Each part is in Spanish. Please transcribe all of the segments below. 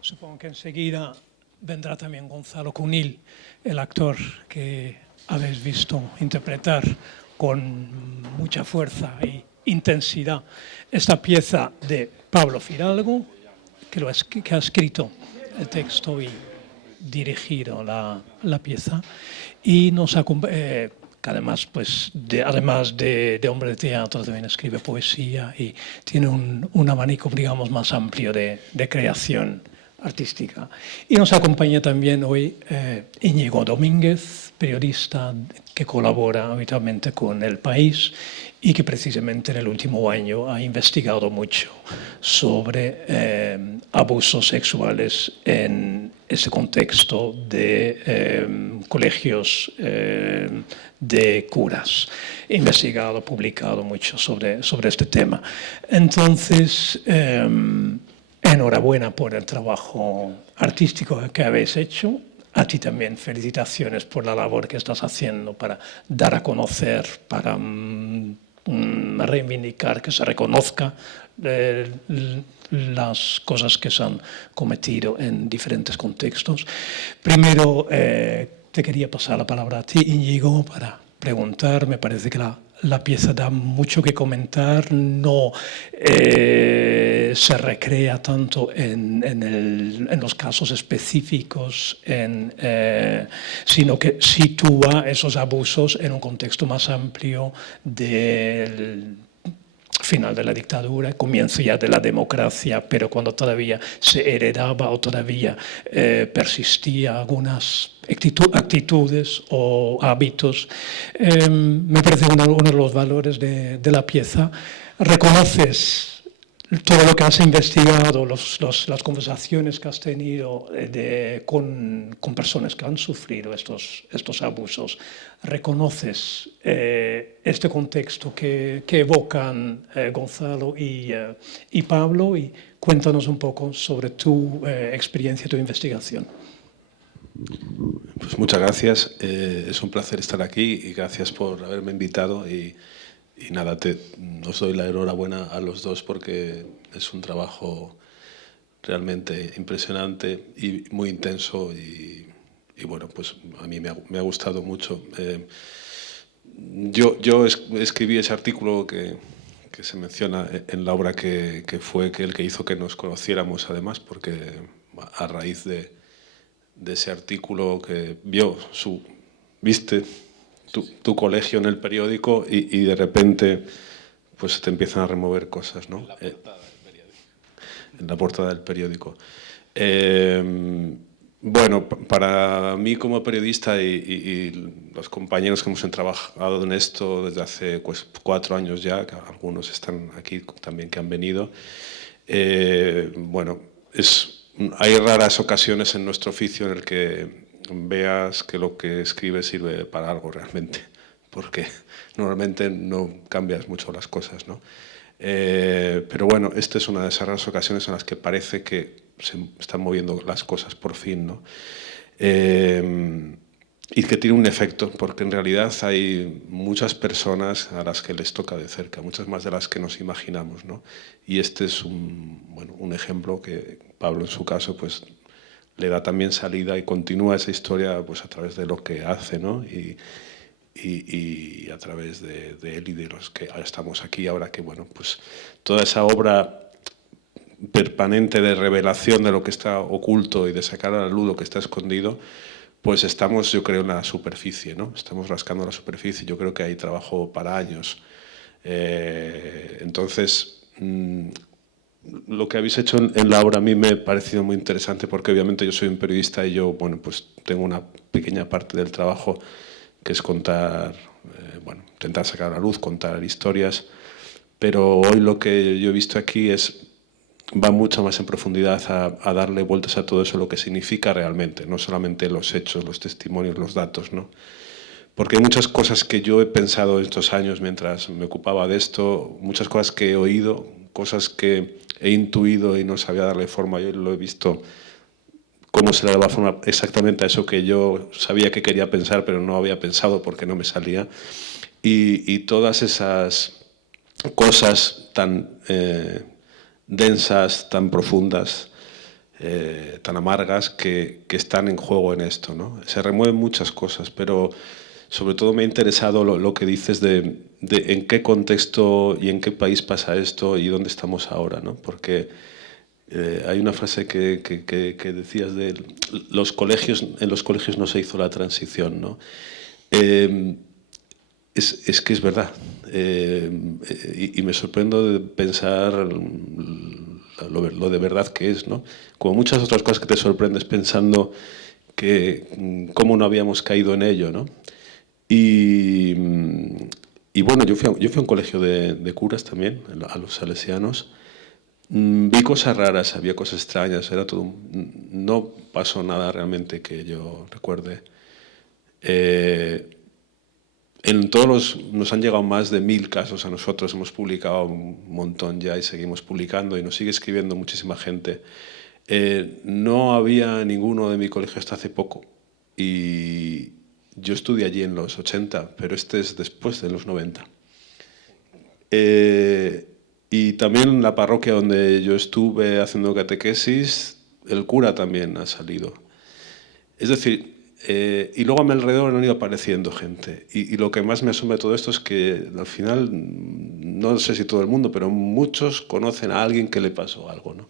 Supongo que enseguida vendrá también Gonzalo Cunil, el actor que habéis visto interpretar con mucha fuerza e intensidad esta pieza de Pablo Fidalgo, que ha escrito el texto y dirigido la pieza, y que además, pues, además de hombre de teatro, también escribe poesía y tiene un abanico, digamos, más amplio de creación artística. Y nos acompaña también hoy Íñigo Domínguez, periodista que colabora habitualmente con El País y que precisamente en el último año ha investigado mucho sobre abusos sexuales en ese contexto de colegios de curas. He investigado, publicado mucho sobre este tema. Entonces, enhorabuena por el trabajo artístico que habéis hecho. A ti también felicitaciones por la labor que estás haciendo para dar a conocer, para reivindicar, que se reconozca las cosas que se han cometido en diferentes contextos. Primero, te quería pasar la palabra a ti, Íñigo, para preguntar. Me parece que la pieza da mucho que comentar, no se recrea tanto en los casos específicos, sino que sitúa esos abusos en un contexto más amplio del final de la dictadura, comienzo ya de la democracia, pero cuando todavía se heredaba o todavía persistía algunas actitudes o hábitos. Me parece uno de los valores de la pieza. Reconoces todo lo que has investigado, las conversaciones que has tenido con personas que han sufrido estos abusos. ¿Reconoces este contexto que evocan Gonzalo y Pablo? Y cuéntanos un poco sobre tu experiencia, tu investigación. Pues muchas gracias. Es un placer estar aquí y gracias por haberme invitado. Y nada, os doy la enhorabuena a los dos porque es un trabajo realmente impresionante y muy intenso y bueno, pues a mí me ha gustado mucho. Yo escribí ese artículo que se menciona en la obra que fue el que hizo que nos conociéramos además, porque a raíz de ese artículo que viste tu colegio en el periódico y de repente pues te empiezan a remover cosas, ¿no? En la portada del periódico. Bueno, para mí como periodista y los compañeros que hemos trabajado en esto desde hace pues, 4 años ya, que algunos están aquí también que han venido, bueno, hay raras ocasiones en nuestro oficio en el que veas que lo que escribes sirve para algo realmente, porque normalmente no cambias mucho las cosas, ¿no? Pero bueno, esta es una de esas raras ocasiones en las que parece que se están moviendo las cosas por fin, ¿no? Y que tiene un efecto, porque en realidad hay muchas personas a las que les toca de cerca, muchas más de las que nos imaginamos, ¿no? Y este es un ejemplo que Pablo, en su caso, pues le da también salida y continúa esa historia pues, a través de lo que hace, ¿no? Y a través de él y de los que estamos aquí ahora, que bueno, pues toda esa obra permanente de revelación de lo que está oculto y de sacar a la luz lo que está escondido, pues estamos, yo creo, en la superficie, ¿no? Estamos rascando la superficie, yo creo que hay trabajo para años. Entonces, lo que habéis hecho en la obra a mí me ha parecido muy interesante porque obviamente yo soy un periodista y yo, bueno, pues tengo una pequeña parte del trabajo que es contar, bueno, intentar sacar a la luz, contar historias, pero hoy lo que yo he visto aquí va mucho más en profundidad a darle vueltas a todo eso, lo que significa realmente, no solamente los hechos, los testimonios, los datos, ¿no? Porque hay muchas cosas que yo he pensado estos años mientras me ocupaba de esto, muchas cosas que he oído, cosas que he intuido y no sabía darle forma, yo lo he visto cómo se le daba forma exactamente a eso que yo sabía que quería pensar, pero no había pensado porque no me salía. Y todas esas cosas tan densas, tan profundas, tan amargas que están en juego en esto, ¿no? Se remueven muchas cosas, pero sobre todo me ha interesado lo que dices de en qué contexto y en qué país pasa esto y dónde estamos ahora, ¿no? Porque hay una frase que decías de los colegios, en los colegios no se hizo la transición, ¿no? Es que es verdad. Y me sorprendo de pensar lo de verdad que es, ¿no? Como muchas otras cosas que te sorprendes pensando que cómo no habíamos caído en ello, ¿no? Y, y bueno, yo fui a un colegio de curas también, a los salesianos. Vi cosas raras, había cosas extrañas, era todo. No pasó nada realmente que yo recuerde. En todos nos han llegado más de 1000 casos a nosotros, hemos publicado un montón ya y seguimos publicando y nos sigue escribiendo muchísima gente. No había ninguno de mi colegio hasta hace poco y yo estudié allí en los 80, pero este es después de los 90. Y también en la parroquia donde yo estuve haciendo catequesis, el cura también ha salido. Es decir, y luego a mi alrededor han ido apareciendo gente. Y lo que más me asombra de todo esto es que al final, no sé si todo el mundo, pero muchos conocen a alguien que le pasó algo, ¿no?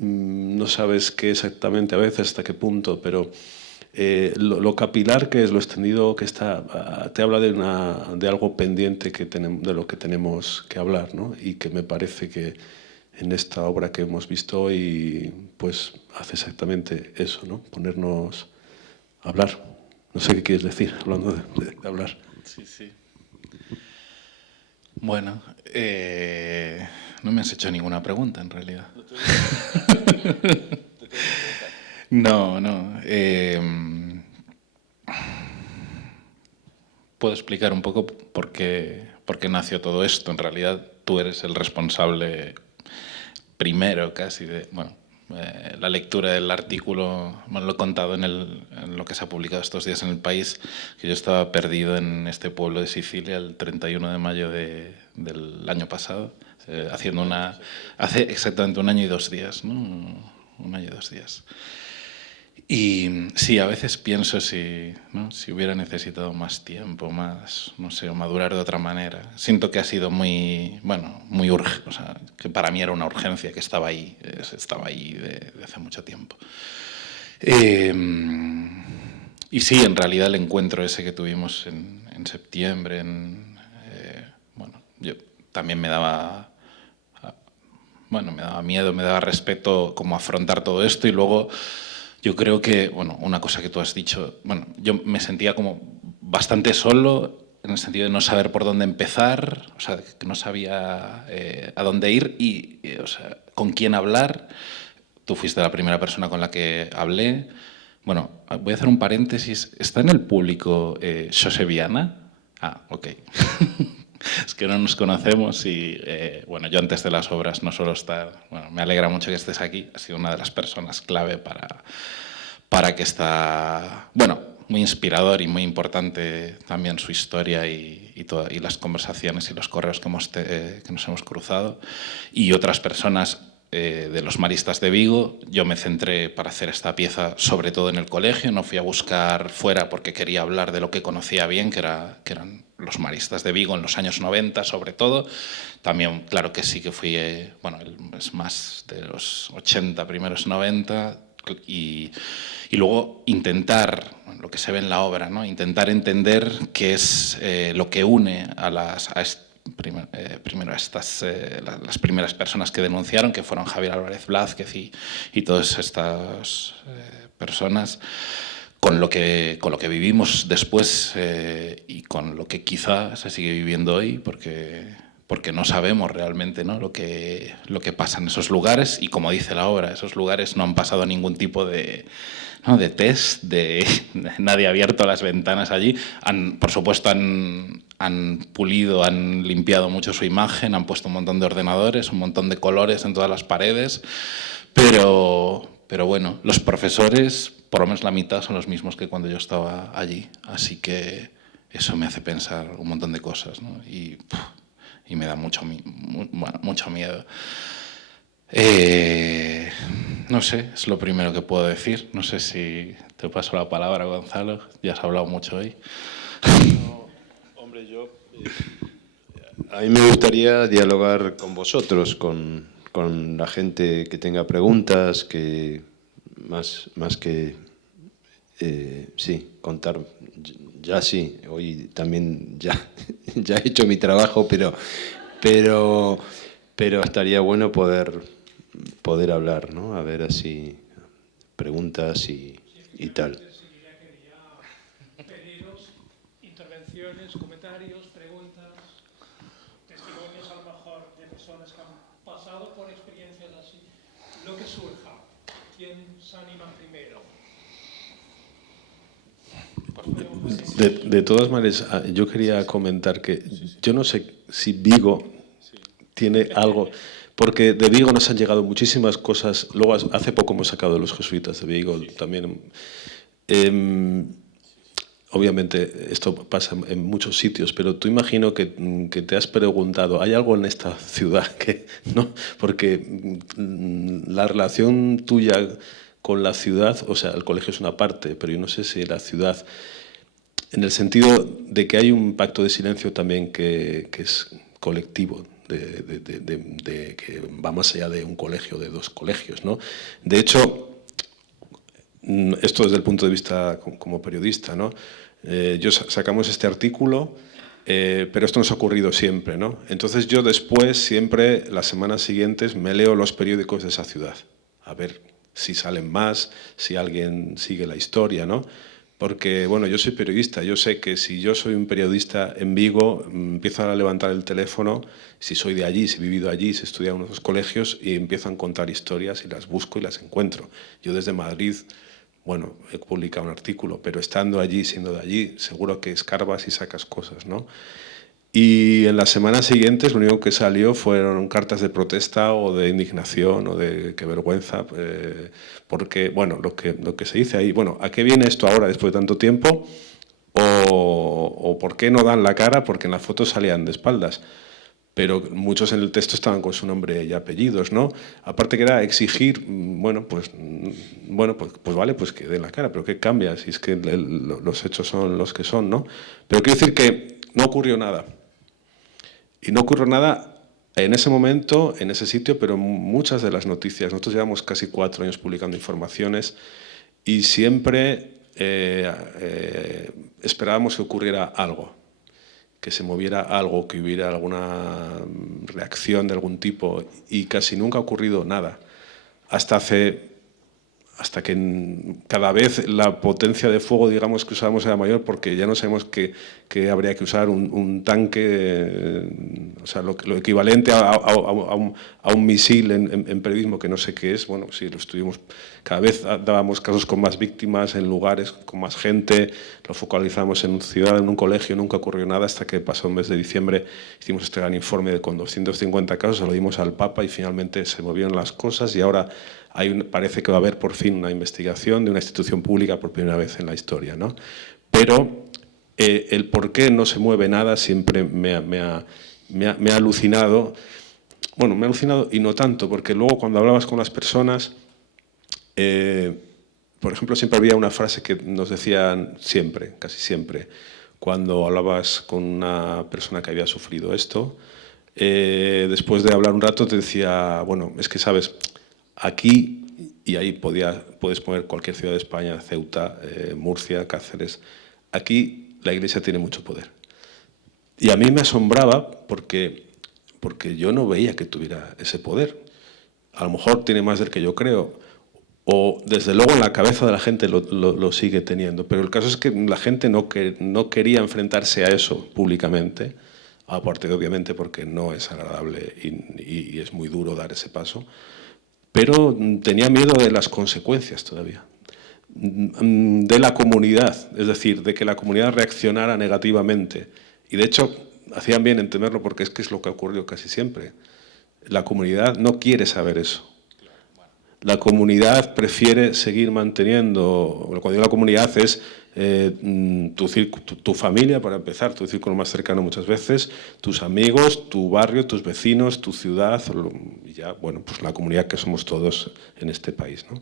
No sabes qué exactamente a veces, hasta qué punto, pero lo capilar que es, lo extendido que está, te habla de algo pendiente de lo que tenemos que hablar, ¿no? Y que me parece que en esta obra que hemos visto hoy, pues hace exactamente eso, ¿no? Ponernos a hablar. No sé qué quieres decir, hablando de hablar. Sí, sí. Bueno, no me has hecho ninguna pregunta en realidad. No, no. Puedo explicar un poco por qué nació todo esto. En realidad tú eres el responsable primero casi de, bueno, la lectura del artículo, bueno, lo he contado en lo que se ha publicado estos días en El País, que yo estaba perdido en este pueblo de Sicilia el 31 de mayo del año pasado, hace exactamente 1 año y 2 días, ¿no? 1 año y 2 días. Y sí, a veces pienso ¿no? Si hubiera necesitado más tiempo, más, no sé, o madurar de otra manera. Siento que ha sido muy, bueno, muy urgente, o sea, que para mí era una urgencia que estaba ahí de hace mucho tiempo. Y sí, en realidad el encuentro ese que tuvimos en septiembre, bueno, yo también me daba miedo, me daba respeto como afrontar todo esto y luego yo creo que, bueno, una cosa que tú has dicho, bueno, yo me sentía como bastante solo en el sentido de no saber por dónde empezar, o sea, que no sabía a dónde ir y, o sea, con quién hablar. Tú fuiste la primera persona con la que hablé. Bueno, voy a hacer un paréntesis. ¿Está en el público Xosé Viana? Ah, ok. Es que no nos conocemos y, bueno, yo antes de las obras no suelo estar. Bueno, me alegra mucho que estés aquí. Has sido una de las personas clave para que está. Bueno, muy inspirador y muy importante también su historia y las conversaciones y los correos que nos hemos cruzado. Y otras personas de los maristas de Vigo. Yo me centré para hacer esta pieza sobre todo en el colegio, no fui a buscar fuera porque quería hablar de lo que conocía bien, que eran los maristas de Vigo en los años 90 sobre todo. También, claro que sí que fui, bueno, es más de los 80, primeros 90, y luego intentar, lo que se ve en la obra, ¿no? Intentar entender qué es lo que une a primero las primeras personas que denunciaron, que fueron Javier Álvarez Blázquez y todas estas personas, con lo que vivimos después y con lo que quizá se sigue viviendo hoy, porque no sabemos realmente, ¿no? lo que pasa en esos lugares y, como dice la obra, esos lugares no han pasado ningún tipo de test, nadie ha abierto las ventanas allí. Por supuesto, han pulido, han limpiado mucho su imagen, han puesto un montón de ordenadores, un montón de colores en todas las paredes, pero bueno, los profesores, por lo menos la mitad, son los mismos que cuando yo estaba allí. Así que eso me hace pensar un montón de cosas, ¿no? Y me da mucho miedo. No sé, es lo primero que puedo decir. No sé si te paso la palabra, Gonzalo. Ya has hablado mucho hoy. No, hombre, a mí me gustaría dialogar con vosotros, con la gente que tenga preguntas, que más que sí, contar. Ya sí, hoy también ya, ya he hecho mi trabajo, pero estaría bueno poder hablar, ¿no? A ver así preguntas y tal. Pedidos, intervenciones, comentarios, preguntas, testimonios a lo mejor de personas que han pasado por experiencias así. Lo que surja. ¿Quién se anima primero? De todas maneras, yo quería comentar que yo no sé si Vigo tiene algo, porque de Vigo nos han llegado muchísimas cosas. Luego, hace poco hemos sacado los jesuitas de Vigo también. Obviamente esto pasa en muchos sitios, pero tú imagino que te has preguntado, ¿hay algo en esta ciudad que no? Porque la relación tuya con la ciudad, o sea, el colegio es una parte, pero yo no sé si la ciudad, en el sentido de que hay un pacto de silencio también que es colectivo, que va más allá de un colegio, de dos colegios, ¿no? De hecho, esto desde el punto de vista como periodista, ¿no? Sacamos este artículo, pero esto nos ha ocurrido siempre, ¿no? Entonces yo después, siempre, las semanas siguientes, me leo los periódicos de esa ciudad, a ver si salen más, si alguien sigue la historia, ¿no? Porque, bueno, yo soy periodista, yo sé que si yo soy un periodista en Vigo, empiezo a levantar el teléfono, si soy de allí, si he vivido allí, si he estudiado en unos colegios, y empiezo a contar historias y las busco y las encuentro. Yo desde Madrid, bueno, he publicado un artículo, pero estando allí, siendo de allí, seguro que escarbas y sacas cosas, ¿no? Y en las semanas siguientes lo único que salió fueron cartas de protesta o de indignación o de qué vergüenza, porque, bueno, lo que se dice ahí, bueno, ¿a qué viene esto ahora después de tanto tiempo? O ¿por qué no dan la cara? Porque en la foto salían de espaldas. Pero muchos en el texto estaban con su nombre y apellidos, ¿no? Aparte que era exigir, bueno, pues vale, pues que den la cara, pero ¿qué cambia si es que los hechos son los que son, ¿no? Pero quiero decir que no ocurrió nada. Y no ocurrió nada en ese momento, en ese sitio, pero muchas de las noticias. Nosotros llevamos casi 4 años publicando informaciones y siempre esperábamos que ocurriera algo, que se moviera algo, que hubiera alguna reacción de algún tipo, y casi nunca ha ocurrido nada. Hasta que cada vez la potencia de fuego, digamos, que usábamos era mayor, porque ya no sabemos que habría que usar un tanque, o sea, lo equivalente a un misil en periodismo, que no sé qué es. Bueno, sí, lo estuvimos, cada vez dábamos casos con más víctimas, en lugares con más gente, lo focalizamos en una ciudad, en un colegio, nunca ocurrió nada, hasta que pasó el mes de diciembre, hicimos este gran informe con 250 casos, se lo dimos al Papa y finalmente se movieron las cosas, y ahora parece que va a haber por fin una investigación de una institución pública por primera vez en la historia, ¿no? Pero el por qué no se mueve nada siempre me ha alucinado. Bueno, me ha alucinado y no tanto, porque luego cuando hablabas con las personas, por ejemplo, siempre había una frase que nos decían siempre, casi siempre, cuando hablabas con una persona que había sufrido esto, después de hablar un rato te decía, bueno, es que sabes, aquí, y ahí puedes poner cualquier ciudad de España, Ceuta, Murcia, Cáceres, aquí la Iglesia tiene mucho poder. Y a mí me asombraba porque yo no veía que tuviera ese poder. A lo mejor tiene más del que yo creo, o desde luego en la cabeza de la gente lo sigue teniendo, pero el caso es que la gente no quería enfrentarse a eso públicamente, aparte de obviamente porque no es agradable y es muy duro dar ese paso, pero tenía miedo de las consecuencias todavía, de la comunidad, es decir, de que la comunidad reaccionara negativamente. Y de hecho, hacían bien en temerlo, porque es que es lo que ha ocurrido casi siempre. La comunidad no quiere saber eso. La comunidad prefiere seguir manteniendo, cuando digo la comunidad es tu familia, para empezar, tu círculo más cercano muchas veces, tus amigos, tu barrio, tus vecinos, tu ciudad, ya, bueno, pues la comunidad que somos todos en este país, ¿no?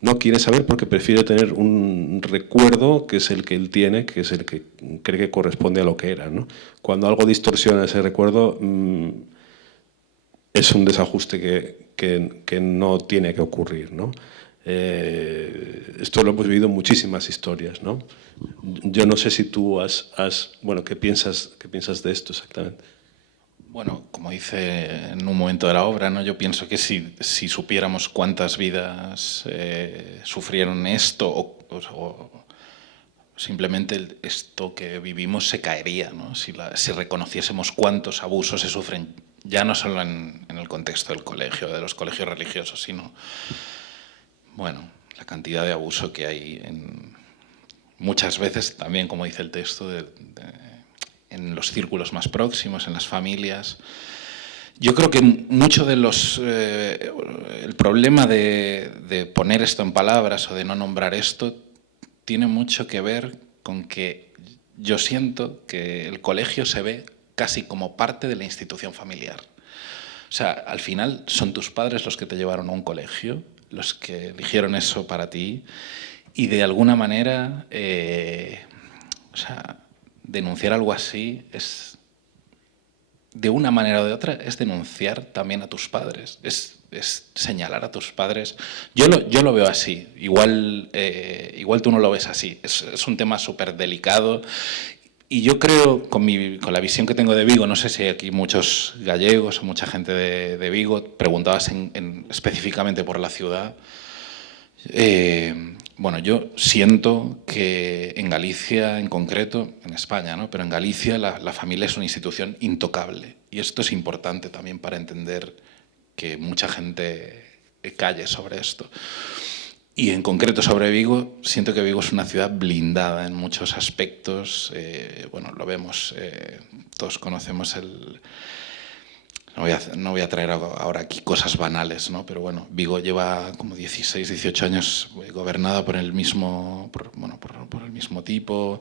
No quiere saber porque prefiere tener un recuerdo que es el que él tiene, que es el que cree que corresponde a lo que era, ¿no? Cuando algo distorsiona ese recuerdo, es un desajuste que no tiene que ocurrir, ¿no? Esto lo hemos vivido en muchísimas historias, ¿no? Yo no sé si tú bueno, ¿qué piensas de esto exactamente? Bueno, como dice en un momento de la obra, ¿no? Yo pienso que si supiéramos cuántas vidas sufrieron esto o simplemente esto que vivimos se caería, ¿no? Si reconociésemos cuántos abusos se sufren, ya no solo en el contexto del colegio, de los colegios religiosos, sino, bueno, la cantidad de abuso que hay muchas veces también, como dice el texto, en los círculos más próximos, en las familias. Yo creo que mucho de el problema de poner esto en palabras o de no nombrar esto tiene mucho que ver con que yo siento que el colegio se ve casi como parte de la institución familiar. O sea, al final son tus padres los que te llevaron a un colegio, los que eligieron eso para ti, y de alguna manera, o sea, denunciar algo así es, de una manera o de otra, es denunciar también a tus padres, es señalar a tus padres. Yo lo veo así, igual tú no lo ves así, es un tema súper delicado. Y yo creo, con la visión que tengo de Vigo, no sé si hay aquí muchos gallegos o mucha gente de Vigo, preguntabas específicamente por la ciudad. Bueno, yo siento que en Galicia, en concreto, en España, ¿no? Pero en Galicia la familia es una institución intocable. Y esto es importante también para entender que mucha gente calle sobre esto. Y en concreto sobre Vigo, siento que Vigo es una ciudad blindada en muchos aspectos. Bueno, lo vemos, todos conocemos No voy a traer ahora aquí cosas banales, ¿no? Pero bueno, Vigo lleva como 16, 18 años gobernada por el mismo, por el mismo tipo.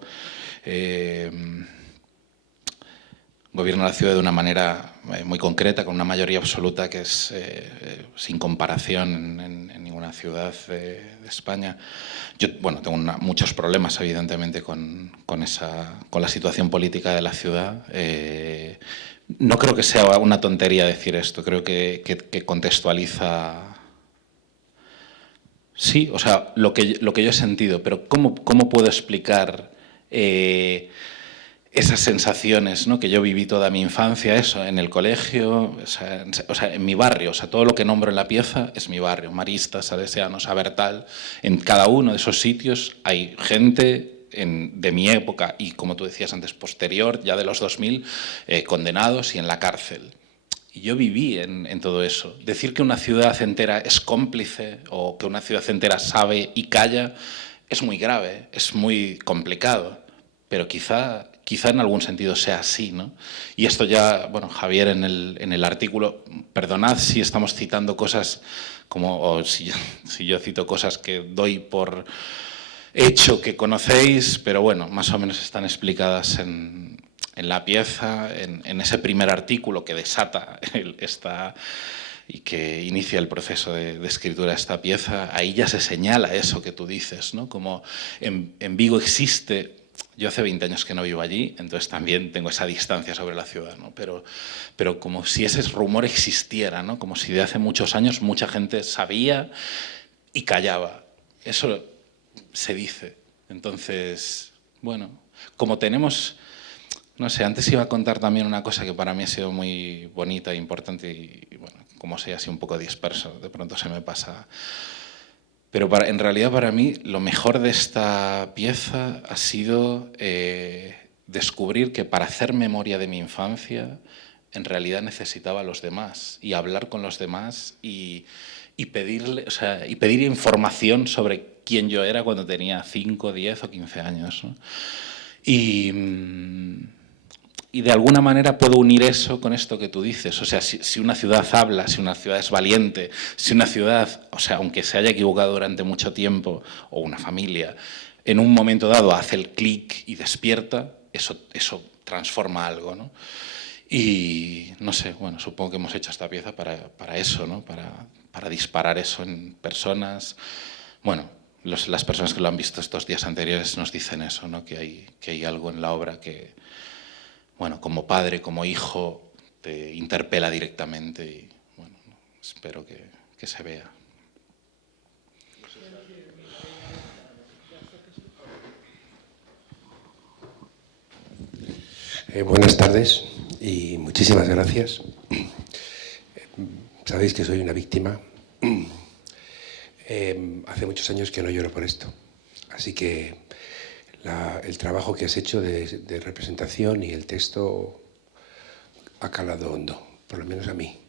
Gobierna la ciudad de una manera muy concreta, con una mayoría absoluta que es sin comparación en ninguna ciudad de España. Yo, bueno, tengo muchos problemas, evidentemente, con la situación política de la ciudad. No creo que sea una tontería decir esto, creo que contextualiza. Sí, o sea, lo que yo he sentido, pero ¿cómo puedo explicar esas sensaciones, ¿no? Que yo viví toda mi infancia, eso, en el colegio, o sea, en mi barrio, o sea, todo lo que nombro en la pieza es mi barrio, Maristas, Salesianos, Abertal, en cada uno de esos sitios hay gente de mi época y, como tú decías antes, posterior, ya de los 2000, condenados y en la cárcel. Y yo viví en todo eso. Decir que una ciudad entera es cómplice o que una ciudad entera sabe y calla es muy grave, es muy complicado, pero quizá en algún sentido sea así, ¿no? Y esto ya, bueno, Javier en el artículo, perdonad si estamos citando cosas o si yo cito cosas que doy por hecho que conocéis, pero bueno, más o menos están explicadas en la pieza, en ese primer artículo que desata y que inicia el proceso de escritura de esta pieza. Ahí ya se señala eso que tú dices, ¿no? Como en Vigo existe. Yo hace 20 años que no vivo allí, entonces también tengo esa distancia sobre la ciudad, ¿no? Pero como si ese rumor existiera, ¿no? Como si de hace muchos años mucha gente sabía y callaba. Eso se dice. Entonces, bueno, como tenemos, no sé, antes iba a contar también una cosa que para mí ha sido muy bonita e importante y bueno, como soy así un poco disperso, de pronto se me pasa. Pero en realidad para mí lo mejor de esta pieza ha sido descubrir que para hacer memoria de mi infancia en realidad necesitaba a los demás y hablar con los demás y pedir información sobre quién yo era cuando tenía 5, 10 o 15 años, ¿no? Y de alguna manera puedo unir eso con esto que tú dices. O sea, si una ciudad habla, si una ciudad es valiente, si una ciudad, o sea, aunque se haya equivocado durante mucho tiempo, o una familia, en un momento dado hace el clic y despierta, eso transforma algo, ¿no? Y no sé, bueno, supongo que hemos hecho esta pieza para eso, ¿no? Para disparar eso en personas. Bueno, las personas que lo han visto estos días anteriores nos dicen eso, ¿no? Que hay algo en la obra que, bueno, como padre, como hijo, te interpela directamente y, bueno, espero que se vea. Buenas tardes y muchísimas gracias. Sabéis que soy una víctima. Hace muchos años que no lloro por esto. Así que el trabajo que has hecho de representación y el texto ha calado hondo, por lo menos a mí.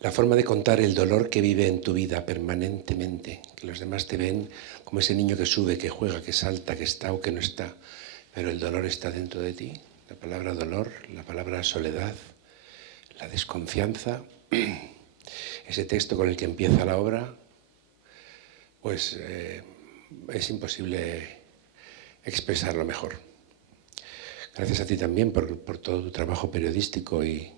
La forma de contar el dolor que vive en tu vida permanentemente, que los demás te ven como ese niño que sube, que juega, que salta, que está o que no está, pero el dolor está dentro de ti. La palabra dolor, la palabra soledad, la desconfianza, ese texto con el que empieza la obra, pues es imposible expresarlo mejor. Gracias a ti también por todo tu trabajo periodístico y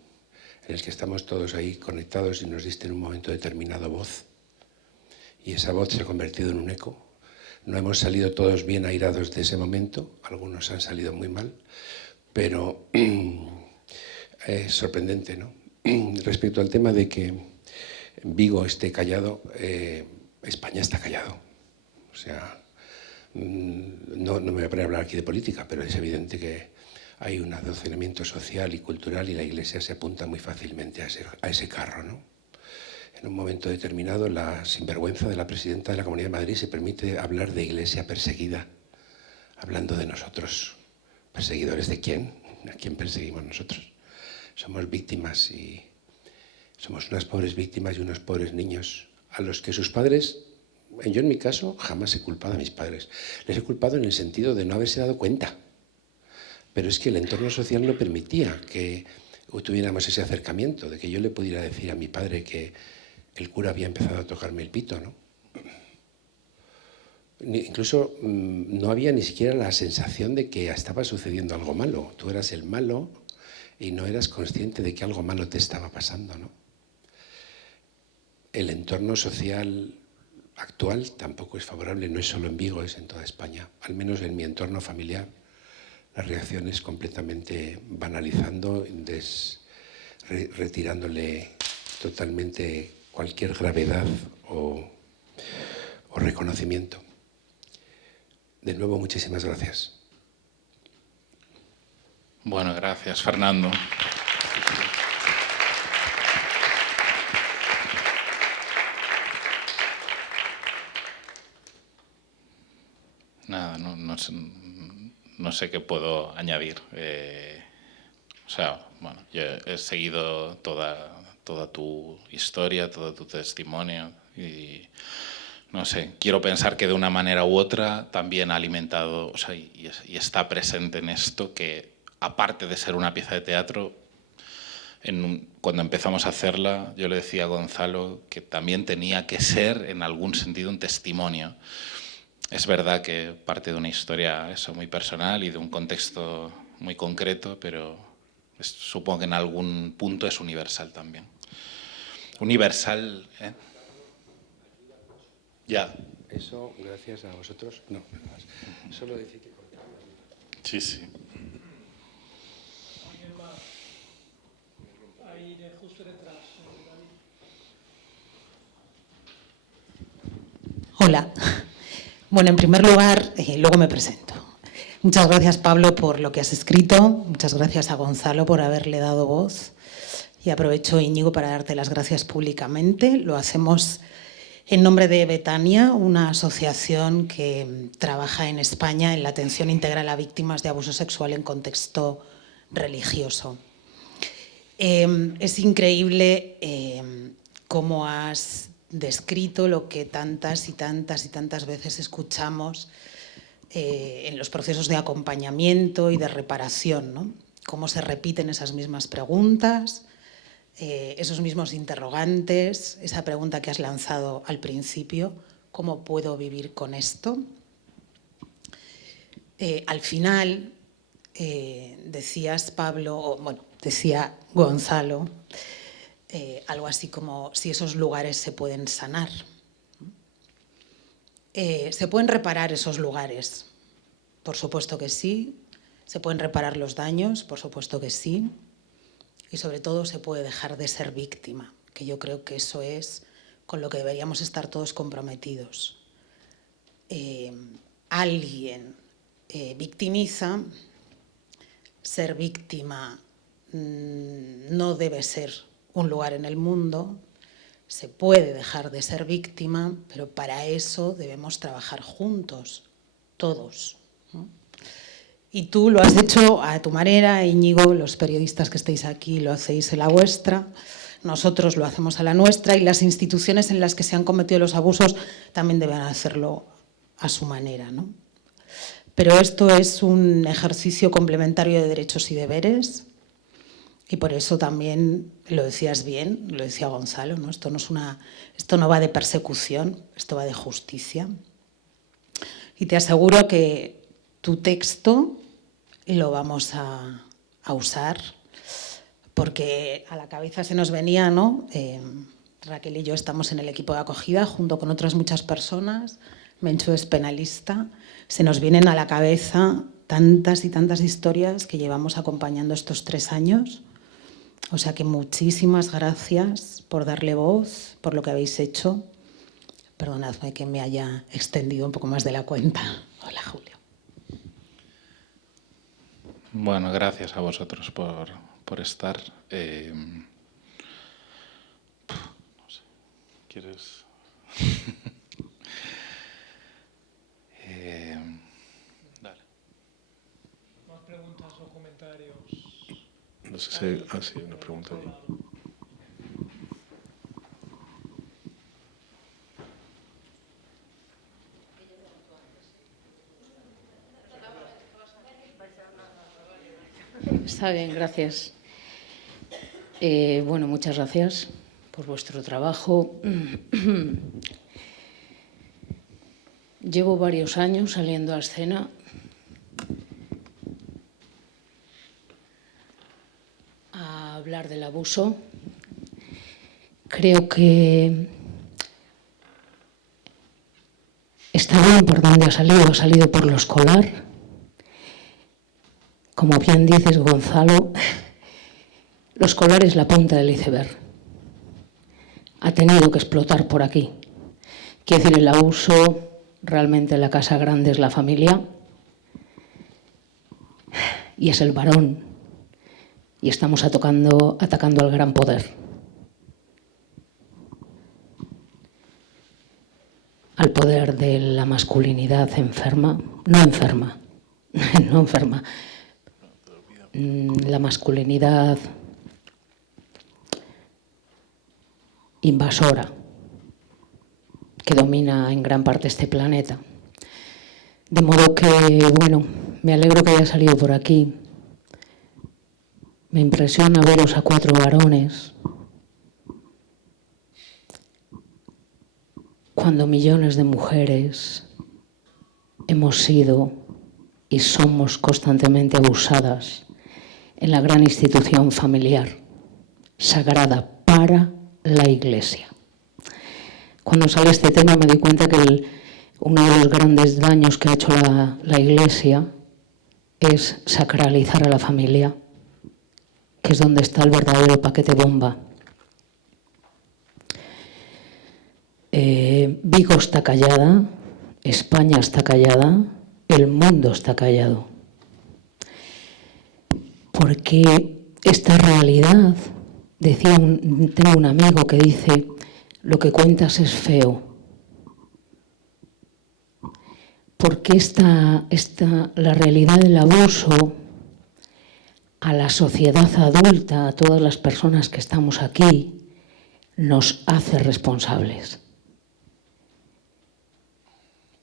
en el que estamos todos ahí conectados y nos diste en un momento determinado voz. Y esa voz se ha convertido en un eco. No hemos salido todos bien airados de ese momento, algunos han salido muy mal, pero es sorprendente, ¿no? Respecto al tema de que Vigo esté callado, España está callado. O sea, no me voy a poner a hablar aquí de política, pero es evidente que hay un adoctrinamiento social y cultural y la Iglesia se apunta muy fácilmente a ese carro, ¿no? En un momento determinado, la sinvergüenza de la presidenta de la Comunidad de Madrid se permite hablar de Iglesia perseguida, hablando de nosotros. ¿Perseguidores de quién? ¿A quién perseguimos nosotros? Somos víctimas y somos unas pobres víctimas y unos pobres niños a los que sus padres, yo en mi caso, jamás he culpado a mis padres. Les he culpado en el sentido de no haberse dado cuenta. Pero es que el entorno social no permitía que tuviéramos ese acercamiento, de que yo le pudiera decir a mi padre que el cura había empezado a tocarme el pito, ¿no? Incluso no había ni siquiera la sensación de que estaba sucediendo algo malo. Tú eras el malo y no eras consciente de que algo malo te estaba pasando, ¿no? El entorno social actual tampoco es favorable, no es solo en Vigo, es en toda España. Al menos en mi entorno familiar, la reacción es completamente banalizando, retirándole totalmente cualquier gravedad o reconocimiento. De nuevo, muchísimas gracias. Bueno, gracias, Fernando. Nada, no sé qué puedo añadir. O sea, bueno, yo he seguido toda tu historia, todo tu testimonio y no sé, quiero pensar que de una manera u otra también ha alimentado, o sea, y está presente en esto que, aparte de ser una pieza de teatro, cuando empezamos a hacerla, yo le decía a Gonzalo que también tenía que ser, en algún sentido, un testimonio. Es verdad que parte de una historia muy personal y de un contexto muy concreto, pero supongo que en algún punto es universal también. Universal, ¿eh? Ya. Eso, gracias a vosotros, no, solo decir que... Sí, sí. Ahí justo detrás. Hola. Bueno, en primer lugar, luego me presento. Muchas gracias, Pablo, por lo que has escrito. Muchas gracias a Gonzalo por haberle dado voz. Y aprovecho, Íñigo, para darte las gracias públicamente. Lo hacemos en nombre de Betania, una asociación que trabaja en España en la atención integral a víctimas de abuso sexual en contexto religioso. Es increíble cómo has descrito lo que tantas y tantas y tantas veces escuchamos en los procesos de acompañamiento y de reparación, ¿no? Cómo se repiten esas mismas preguntas, esos mismos interrogantes, esa pregunta que has lanzado al principio, ¿cómo puedo vivir con esto? Al final, decías, Pablo, o bueno, decía Gonzalo, algo así como si esos lugares se pueden sanar. ¿Se pueden reparar esos lugares? Por supuesto que sí. ¿Se pueden reparar los daños? Por supuesto que sí. Y sobre todo se puede dejar de ser víctima, que yo creo que eso es con lo que deberíamos estar todos comprometidos. Alguien victimiza, ser víctima no debe ser un lugar en el mundo, se puede dejar de ser víctima, pero para eso debemos trabajar juntos, todos, ¿no? Y tú lo has hecho a tu manera, Íñigo, los periodistas que estáis aquí lo hacéis en la vuestra, nosotros lo hacemos a la nuestra y las instituciones en las que se han cometido los abusos también deben hacerlo a su manera, ¿no? Pero esto es un ejercicio complementario de derechos y deberes y por eso también lo decías bien, lo decía Gonzalo, ¿no? Esto no va de persecución, esto va de justicia. Y te aseguro que tu texto lo vamos a usar porque a la cabeza se nos venía, ¿no? Raquel y yo estamos en el equipo de acogida junto con otras muchas personas. Menchu es penalista. Se nos vienen a la cabeza tantas y tantas historias que llevamos acompañando estos 3 años. O sea que muchísimas gracias por darle voz, por lo que habéis hecho. Perdonadme que me haya extendido un poco más de la cuenta. Hola, Julio. Bueno, gracias a vosotros por estar. No sé, ¿quieres...? Dale. ¿Más preguntas o comentarios? No sé si hay una pregunta allí. Está bien, gracias. Bueno, muchas gracias por vuestro trabajo. Llevo varios años saliendo a escena. A hablar del abuso. Creo que está bien por dónde ha salido por lo escolar. Como bien dices, Gonzalo, lo escolar es la punta del iceberg. Ha tenido que explotar por aquí. Quiero decir, el abuso, realmente la casa grande es la familia y es el varón. Y estamos atacando al gran poder. Al poder de la masculinidad enferma, no enferma, no enferma. La masculinidad invasora que domina en gran parte este planeta. De modo que, bueno, me alegro que haya salido por aquí. Me impresiona veros a 4 varones cuando millones de mujeres hemos sido y somos constantemente abusadas en la gran institución familiar, sagrada para la Iglesia. Cuando sale este tema me di cuenta que uno de los grandes daños que ha hecho la Iglesia es sacralizar a la familia, que es donde está el verdadero paquete bomba. Vigo está callada, España está callada, el mundo está callado. Porque esta realidad, tengo un amigo que dice, lo que cuentas es feo. Porque la realidad del abuso a la sociedad adulta, a todas las personas que estamos aquí, nos hace responsables.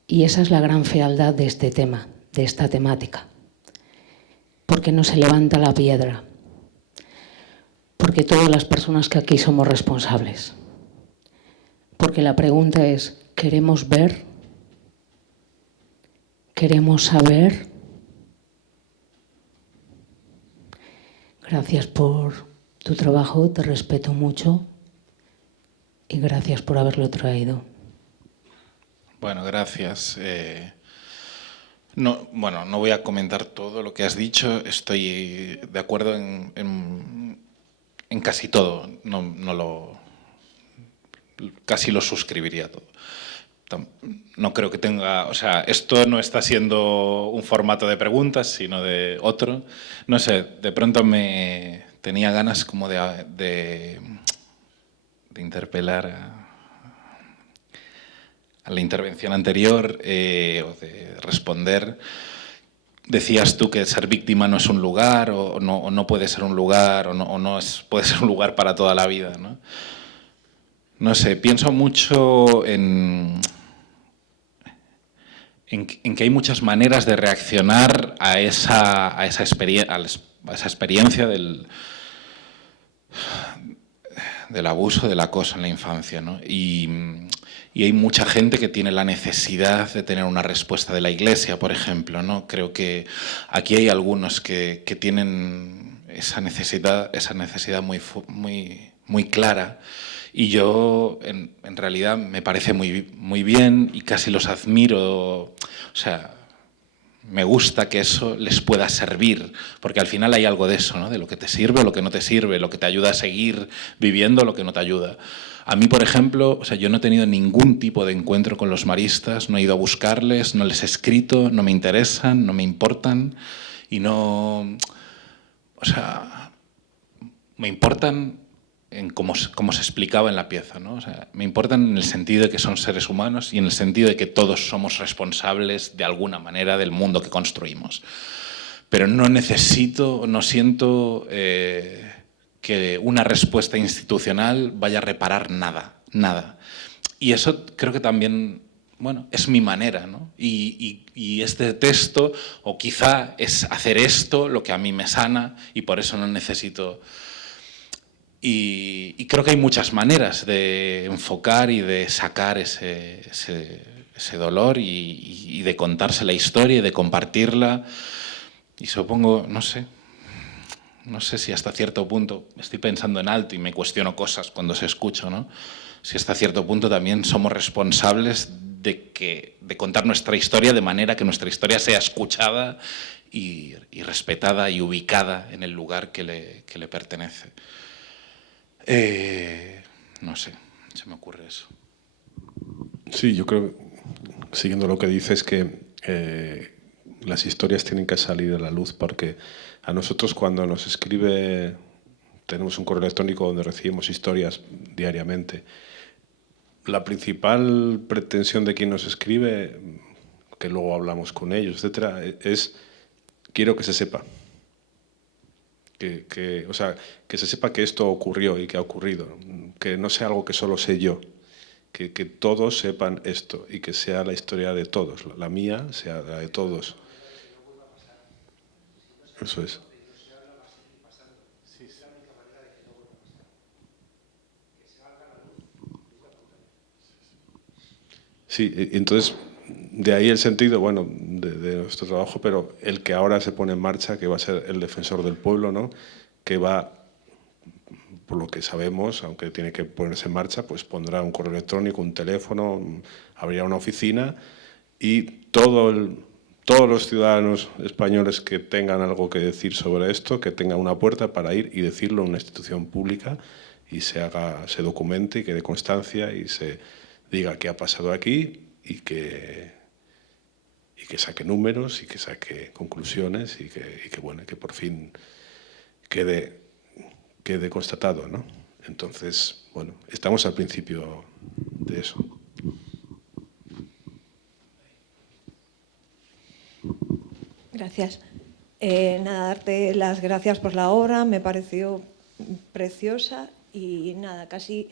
Y esa es la gran fealdad de este tema, de esta temática. Porque no se levanta la piedra. Porque todas las personas que aquí somos responsables. Porque la pregunta es, ¿queremos ver? ¿Queremos saber? Gracias por tu trabajo, te respeto mucho y gracias por haberlo traído. Bueno, gracias. No voy a comentar todo lo que has dicho. Estoy de acuerdo en casi todo. Casi lo suscribiría todo. No creo que tenga... O sea, esto no está siendo un formato de preguntas, sino de otro. No sé, de pronto me tenía ganas como de interpelar a la intervención anterior o de responder. Decías tú que ser víctima no es un lugar o no puede ser un lugar puede ser un lugar para toda la vida, ¿no? No sé, pienso mucho en que hay muchas maneras de reaccionar a esa experiencia del abuso, del acoso en la infancia, ¿no? Y hay mucha gente que tiene la necesidad de tener una respuesta de la Iglesia, por ejemplo, ¿no? Creo que aquí hay algunos que tienen esa necesidad muy clara. Y yo, en realidad, me parece muy bien y casi los admiro. O sea, me gusta que eso les pueda servir, porque al final hay algo de eso, ¿no? De lo que te sirve o lo que no te sirve, lo que te ayuda a seguir viviendo, lo que no te ayuda. A mí, por ejemplo, o sea, yo no he tenido ningún tipo de encuentro con los maristas, no he ido a buscarles, no les he escrito, no me interesan, no me importan y no... O sea, me importan en como se explicaba en la pieza, ¿no? O sea, me importan en el sentido de que son seres humanos y en el sentido de que todos somos responsables de alguna manera del mundo que construimos. Pero no siento que una respuesta institucional vaya a reparar nada. Y eso creo que también, bueno, es mi manera, ¿no? Y este texto, o quizá es hacer esto lo que a mí me sana y por eso no necesito... Y creo que hay muchas maneras de enfocar y de sacar ese dolor y de contarse la historia y de compartirla. Y supongo, no sé si hasta cierto punto, estoy pensando en alto y me cuestiono cosas cuando se escucho, ¿no? Si hasta cierto punto también somos responsables de contar nuestra historia de manera que nuestra historia sea escuchada y respetada y ubicada en el lugar que le pertenece. No sé, se me ocurre eso. Sí, yo creo, siguiendo lo que dices, que las historias tienen que salir a la luz, porque a nosotros cuando nos escribe, tenemos un correo electrónico donde recibimos historias diariamente. La principal pretensión de quien nos escribe, que luego hablamos con ellos, etcétera, es quiero que se sepa. O sea, que se sepa que esto ocurrió y que ha ocurrido, que no sea algo que solo sé yo, que todos sepan esto y que sea la historia de todos, la mía sea la de todos. Eso es. Sí, entonces, de ahí el sentido, bueno, de nuestro trabajo, pero el que ahora se pone en marcha, que va a ser el defensor del pueblo, ¿no? Que va, por lo que sabemos, aunque tiene que ponerse en marcha, pues pondrá un correo electrónico, un teléfono, abrirá una oficina y todos los ciudadanos españoles que tengan algo que decir sobre esto, que tengan una puerta para ir y decirlo en una institución pública y se documente y que dé constancia y se diga qué ha pasado aquí y que saque números y que saque conclusiones y que por fin quede constatado, ¿no? Entonces, bueno, estamos al principio de eso. Gracias. Nada, darte las gracias por la obra, me pareció preciosa y nada, casi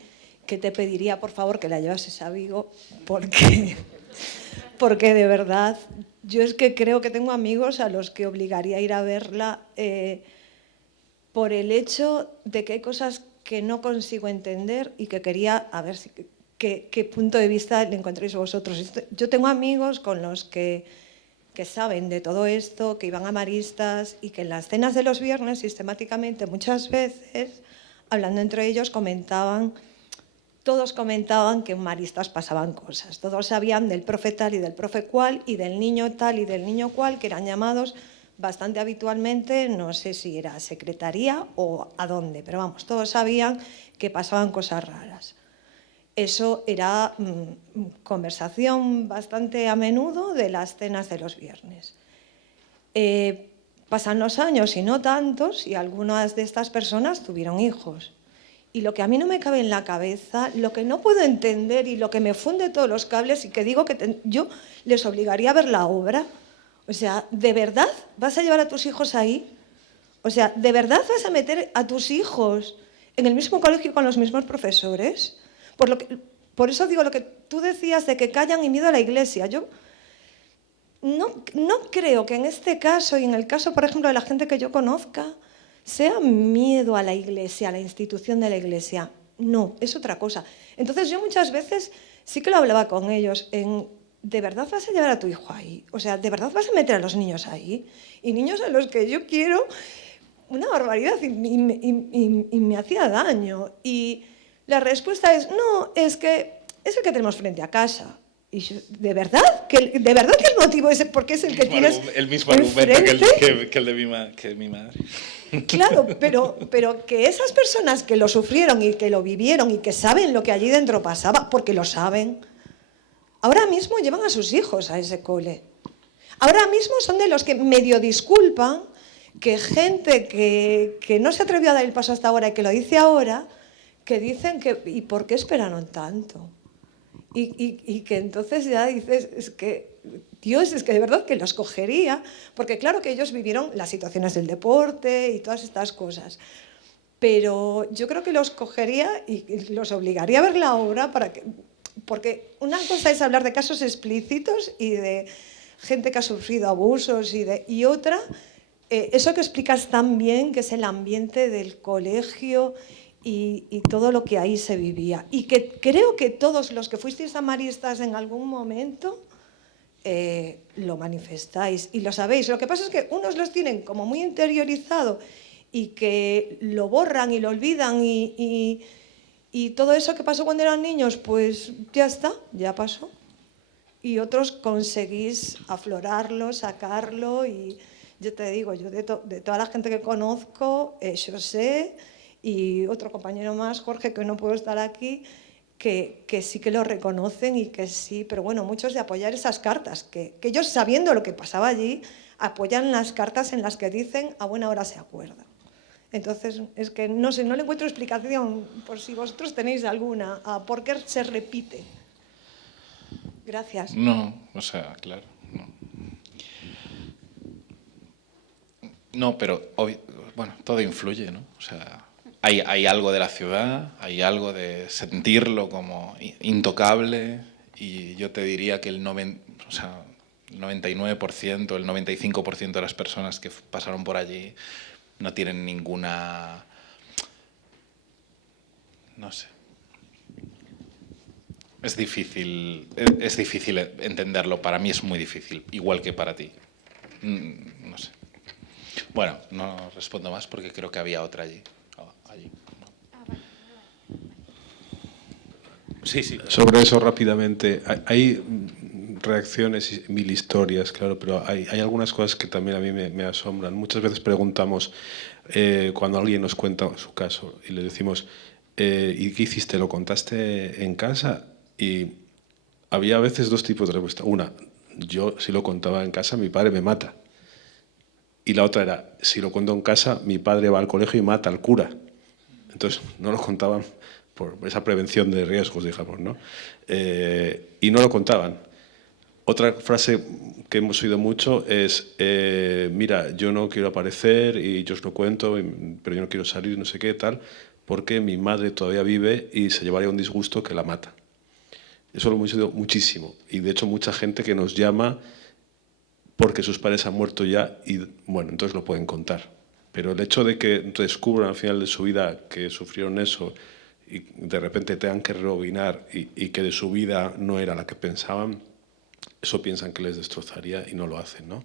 que te pediría por favor que la llevases a Vigo porque de verdad yo es que creo que tengo amigos a los que obligaría a ir a verla por el hecho de que hay cosas que no consigo entender y que quería a ver qué punto de vista le encontréis vosotros. Yo tengo amigos con los que que saben de todo esto, que iban a maristas y que en las cenas de los viernes sistemáticamente muchas veces, hablando entre ellos, todos comentaban que en maristas pasaban cosas. Todos sabían del profe tal y del profe cual y del niño tal y del niño cual, que eran llamados bastante habitualmente, no sé si era a secretaría o a dónde, pero vamos, todos sabían que pasaban cosas raras. Eso era conversación bastante a menudo de las cenas de los viernes. Pasan los años y no tantos, y algunas de estas personas tuvieron hijos. Y lo que a mí no me cabe en la cabeza, lo que no puedo entender y lo que me funde todos los cables y que digo que yo les obligaría a ver la obra. O sea, ¿de verdad vas a llevar a tus hijos ahí? O sea, ¿de verdad vas a meter a tus hijos en el mismo colegio con los mismos profesores? Por eso digo lo que tú decías de que callan y miedo a la iglesia. Yo no creo que en este caso y en el caso, por ejemplo, de la gente que yo conozca, sea miedo a la iglesia, a la institución de la iglesia. No, es otra cosa. Entonces yo muchas veces sí que lo hablaba con ellos ¿de verdad vas a llevar a tu hijo ahí? O sea, ¿de verdad vas a meter a los niños ahí? Y niños a los que yo quiero una barbaridad y me hacía daño. Y la respuesta es, no, es que es el que tenemos frente a casa. Y yo, ¿de verdad? ¿Que el motivo es porque es el que tienes el mismo argumento que el de mi madre. Claro, pero que esas personas que lo sufrieron y que lo vivieron y que saben lo que allí dentro pasaba, porque lo saben, ahora mismo llevan a sus hijos a ese cole. Ahora mismo son de los que medio disculpan que gente que no se atrevió a dar el paso hasta ahora y que lo dice ahora, que dicen que ¿y por qué esperaron tanto? Y que entonces ya dices, es que Dios, es que de verdad que los cogería, porque claro que ellos vivieron las situaciones del deporte y todas estas cosas, pero yo creo que los cogería y los obligaría a ver la obra porque una cosa es hablar de casos explícitos y de gente que ha sufrido abusos y otra, eso que explicas tan bien, que es el ambiente del colegio y todo lo que ahí se vivía. Y que creo que todos los que fuisteis a maristas en algún momento lo manifestáis y lo sabéis. Lo que pasa es que unos los tienen como muy interiorizado y que lo borran y lo olvidan y todo eso que pasó cuando eran niños, pues ya está, ya pasó. Y otros conseguís aflorarlo, sacarlo y yo te digo, yo de toda la gente que conozco, José y otro compañero más, Jorge, que no puedo estar aquí, que sí que lo reconocen y que sí, pero bueno, muchos de apoyar esas cartas, que ellos sabiendo lo que pasaba allí, apoyan las cartas en las que dicen a buena hora se acuerda. Entonces, es que no sé, no le encuentro explicación, por si vosotros tenéis alguna, a por qué se repite. Gracias. No, o sea, claro, no. No, pero bueno, todo influye, ¿no? O sea, hay algo de la ciudad, hay algo de sentirlo como intocable y yo te diría que el 99%, el 95% de las personas que pasaron por allí no tienen ninguna... no sé. Es difícil entenderlo, para mí es muy difícil, igual que para ti. No sé. Bueno, no respondo más porque creo que había otra allí. Sí. Sobre eso rápidamente, hay reacciones y mil historias, claro, pero hay algunas cosas que también a mí me asombran. Muchas veces preguntamos, cuando alguien nos cuenta su caso, y le decimos, ¿y qué hiciste? ¿Lo contaste en casa? Y había a veces dos tipos de respuesta. Una, yo si lo contaba en casa, mi padre me mata. Y la otra era, si lo cuento en casa, mi padre va al colegio y mata al cura. Entonces, no lo contaban por esa prevención de riesgos, digamos, ¿no? Y no lo contaban. Otra frase que hemos oído mucho es, mira, yo no quiero aparecer y yo os lo cuento, pero yo no quiero salir, no sé qué, tal, porque mi madre todavía vive y se llevaría un disgusto que la mata. Eso lo hemos oído muchísimo. Y de hecho mucha gente que nos llama porque sus padres han muerto ya y, bueno, entonces lo pueden contar. Pero el hecho de que descubran al final de su vida que sufrieron eso y de repente tengan que rebobinar y que de su vida no era la que pensaban, eso piensan que les destrozaría y no lo hacen, ¿no?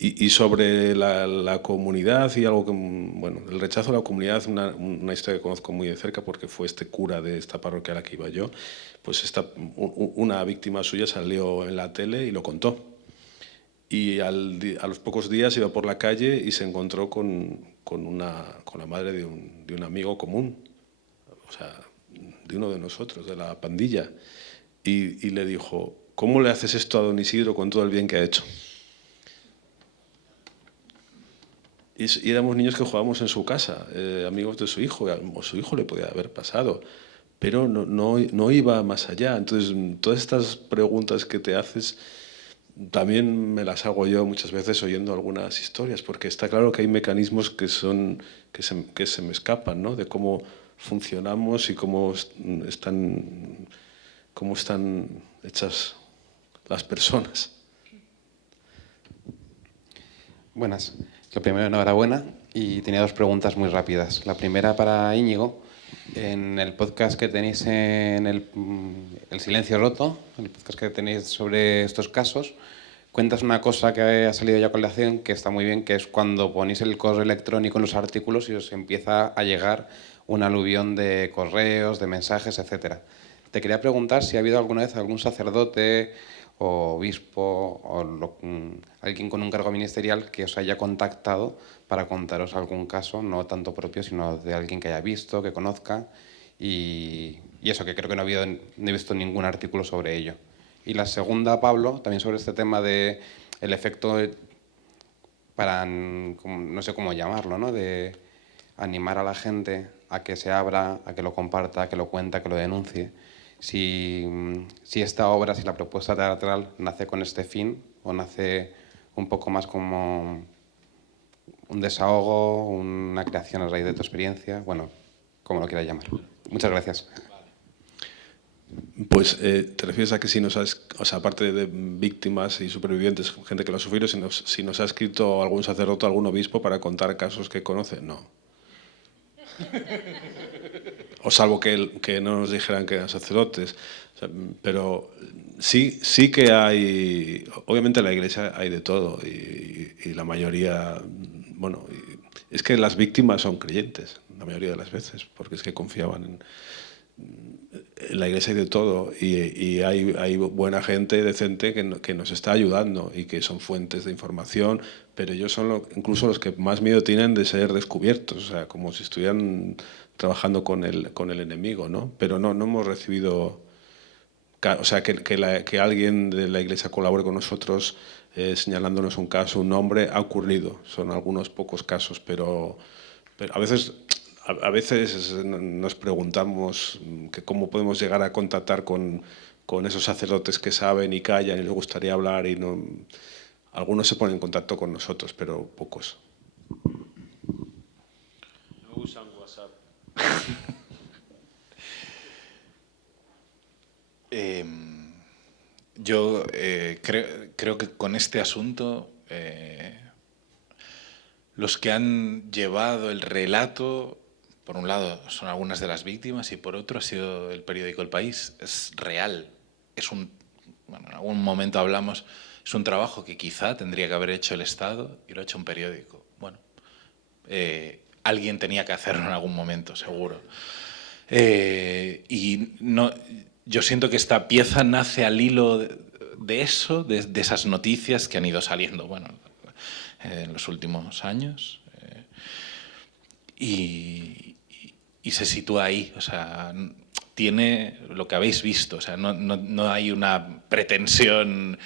Y sobre la comunidad y algo que, bueno, el rechazo a la comunidad, una historia que conozco muy de cerca porque fue este cura de esta parroquia a la que iba yo, pues una víctima suya salió en la tele y lo contó. Y a los pocos días iba por la calle y se encontró con la madre de un amigo común, o sea, de uno de nosotros, de la pandilla, y le dijo: ¿cómo le haces esto a don Isidro con todo el bien que ha hecho? Y éramos niños que jugábamos en su casa, amigos de su hijo, o su hijo le podía haber pasado, pero no iba más allá. Entonces, todas estas preguntas que te haces, también me las hago yo muchas veces oyendo algunas historias, porque está claro que hay mecanismos que se me escapan, ¿no? De cómo funcionamos y cómo están hechas las personas. Buenas. Lo primero, enhorabuena. Y tenía dos preguntas muy rápidas. La primera para Íñigo. En el podcast que tenéis en el Silencio Roto, el podcast que tenéis sobre estos casos, cuentas una cosa que ha salido ya a colación, que está muy bien, que es cuando ponéis el correo electrónico en los artículos y os empieza a llegar un aluvión de correos, de mensajes, etc. Te quería preguntar si ha habido alguna vez algún sacerdote o obispo o alguien con un cargo ministerial que os haya contactado para contaros algún caso, no tanto propio, sino de alguien que haya visto, que conozca, y eso, que creo que no he visto ningún artículo sobre ello. Y la segunda, Pablo, también sobre este tema de el efecto para, no sé cómo llamarlo, ¿no? De animar a la gente a que se abra, a que lo comparta, a que lo cuente, a que lo denuncie. Si esta obra, si la propuesta teatral nace con este fin o nace un poco más como un desahogo, una creación a raíz de tu experiencia, bueno, como lo quieras llamar. Muchas gracias. Pues te refieres a que si nos has, o sea, aparte de víctimas y supervivientes, gente que lo ha sufrido, si nos ha escrito algún sacerdote, algún obispo para contar casos que conoce, no. O salvo que no nos dijeran que eran sacerdotes. O sea, pero sí que hay, obviamente en la Iglesia hay de todo y la mayoría, bueno, es que las víctimas son creyentes, la mayoría de las veces, porque es que confiaban en la Iglesia, hay de todo y hay buena gente decente que nos está ayudando y que son fuentes de información, pero ellos son incluso los que más miedo tienen de ser descubiertos, o sea, como si estuvieran trabajando con el enemigo, ¿no? Pero no hemos recibido, o sea, que alguien de la Iglesia colabore con nosotros señalándonos un caso, un nombre, ha ocurrido. Son algunos pocos casos, pero a veces nos preguntamos que cómo podemos llegar a contactar con esos sacerdotes que saben y callan y les gustaría hablar y no. Algunos se ponen en contacto con nosotros, pero pocos. No usan WhatsApp. Yo creo que con este asunto los que han llevado el relato, por un lado son algunas de las víctimas y por otro ha sido el periódico El País. Es real, bueno, en algún momento hablamos, es un trabajo que quizá tendría que haber hecho el Estado y lo ha hecho un periódico. Bueno, alguien tenía que hacerlo en algún momento, seguro. Y no, yo siento que esta pieza nace al hilo de eso, de esas noticias que han ido saliendo, bueno, en los últimos años. Y se sitúa ahí, o sea, tiene lo que habéis visto, o sea, no hay una pretensión,